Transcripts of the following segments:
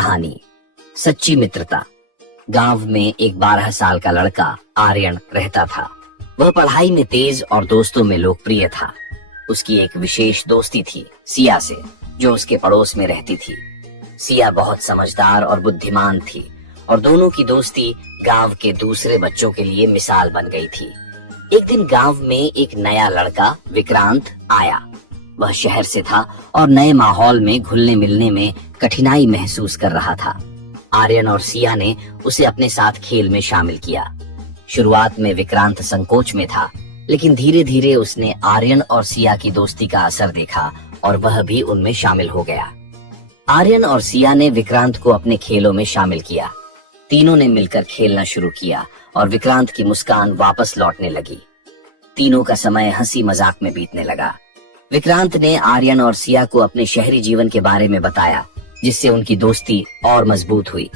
कहानी सच्ची मित्रता। गांव में एक 12 साल का लड़का आर्यन रहता था। वह पढ़ाई में तेज और दोस्तों में लोकप्रिय था। उसकी एक विशेष दोस्ती थी सिया से, जो उसके पड़ोस में रहती थी। सिया बहुत समझदार और बुद्धिमान थी और दोनों की दोस्ती गांव के दूसरे बच्चों के लिए मिसाल बन गई थी। एक दिन गांव में एक नया लड़का विक्रांत आया। वह शहर से था और नए माहौल में घुलने मिलने में कठिनाई महसूस कर रहा था। आर्यन और सिया ने उसे अपने साथ खेल में शामिल किया। शुरुआत में विक्रांत संकोच में था, लेकिन धीरे धीरे उसने आर्यन और सिया की दोस्ती का असर देखा और वह भी उनमें शामिल हो गया। आर्यन और सिया ने विक्रांत को अपने खेलों में शामिल किया। तीनों ने मिलकर खेलना शुरू किया और विक्रांत की मुस्कान वापस लौटने लगी। तीनों का समय हंसी मजाक में बीतने लगा। विक्रांत ने आर्यन और सिया को अपने शहरी जीवन के बारे में बताया, जिससे उनकी दोस्ती और मजबूत हुई।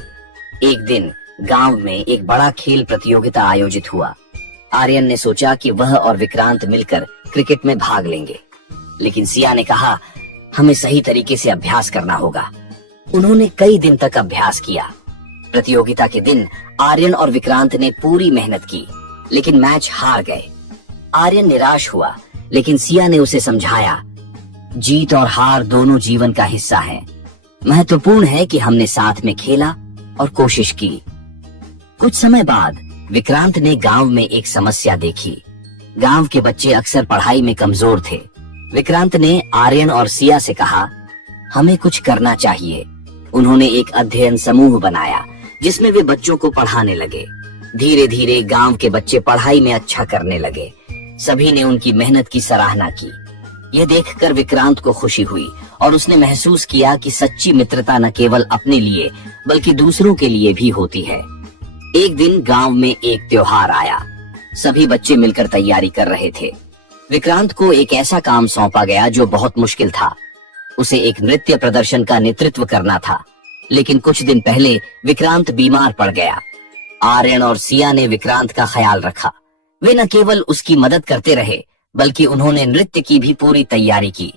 एक दिन गांव में एक बड़ा खेल प्रतियोगिता आयोजित हुआ। आर्यन ने सोचा कि वह और विक्रांत मिलकर क्रिकेट में भाग लेंगे, लेकिन सिया ने कहा, हमें सही तरीके से अभ्यास करना होगा। उन्होंने कई दिन तक अभ्यास किया। प्रतियोगिता के दिन आर्यन और विक्रांत ने पूरी मेहनत की, लेकिन मैच हार गए। आर्यन निराश हुआ, लेकिन सिया ने उसे समझाया, जीत और हार दोनों जीवन का हिस्सा हैं। महत्वपूर्ण है कि हमने साथ में खेला और कोशिश की। कुछ समय बाद विक्रांत ने गांव में एक समस्या देखी। गांव के बच्चे अक्सर पढ़ाई में कमजोर थे। विक्रांत ने आर्यन और सिया से कहा, हमें कुछ करना चाहिए। उन्होंने एक अध्ययन समूह बनाया, जिसमें वे बच्चों को पढ़ाने लगे। धीरे धीरे गांव के बच्चे पढ़ाई में अच्छा करने लगे। सभी ने उनकी मेहनत की सराहना की। यह देखकर विक्रांत को खुशी हुई और उसने महसूस किया कि सच्ची मित्रता न केवल अपने लिए बल्कि दूसरों के लिए भी होती है। एक दिन गांव में एक त्योहार आया। सभी बच्चे मिलकर तैयारी कर रहे थे। विक्रांत को एक ऐसा काम सौंपा गया जो बहुत मुश्किल था। उसे एक नृत्य प्रदर्शन का नेतृत्व करना था, लेकिन कुछ दिन पहले विक्रांत बीमार पड़ गया। आर्यन और सिया ने विक्रांत का ख्याल रखा। वे न केवल उसकी मदद करते रहे, बल्कि उन्होंने नृत्य की भी पूरी तैयारी की।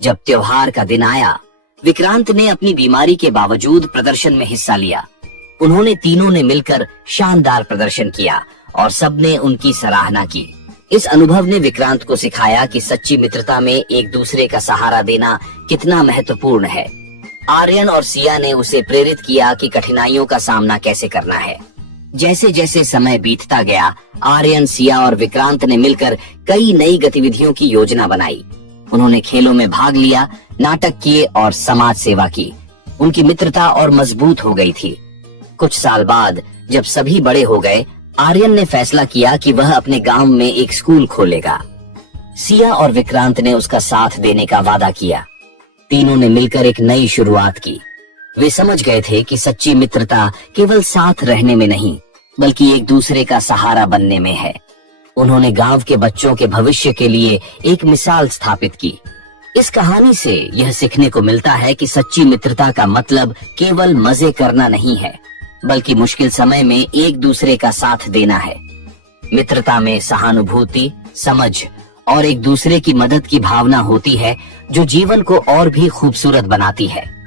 जब त्योहार का दिन आया, विक्रांत ने अपनी बीमारी के बावजूद प्रदर्शन में हिस्सा लिया। उन्होंने तीनों ने मिलकर शानदार प्रदर्शन किया और सबने उनकी सराहना की। इस अनुभव ने विक्रांत को सिखाया कि सच्ची मित्रता में एक दूसरे का सहारा देना कितना महत्वपूर्ण है। आर्यन और सिया ने उसे प्रेरित किया कि कठिनाइयों का सामना कैसे करना है। जैसे जैसे समय बीतता गया, आर्यन, सिया और विक्रांत ने मिलकर कई नई गतिविधियों की योजना बनाई। उन्होंने खेलों में भाग लिया, नाटक किए और समाज सेवा की। उनकी मित्रता और मजबूत हो गई थी। कुछ साल बाद जब सभी बड़े हो गए, आर्यन ने फैसला किया कि वह अपने गांव में एक स्कूल खोलेगा। सिया और विक्रांत ने उसका साथ देने का वादा किया। तीनों ने मिलकर एक नई शुरुआत की। वे समझ गए थे कि सच्ची मित्रता केवल साथ रहने में नहीं, बल्कि एक दूसरे का सहारा बनने में है। उन्होंने गांव के बच्चों के भविष्य के लिए एक मिसाल स्थापित की। इस कहानी से यह सीखने को मिलता है कि सच्ची मित्रता का मतलब केवल मजे करना नहीं है, बल्कि मुश्किल समय में एक दूसरे का साथ देना है। मित्रता में सहानुभूति, समझ और एक दूसरे की मदद की भावना होती है, जो जीवन को और भी खूबसूरत बनाती है।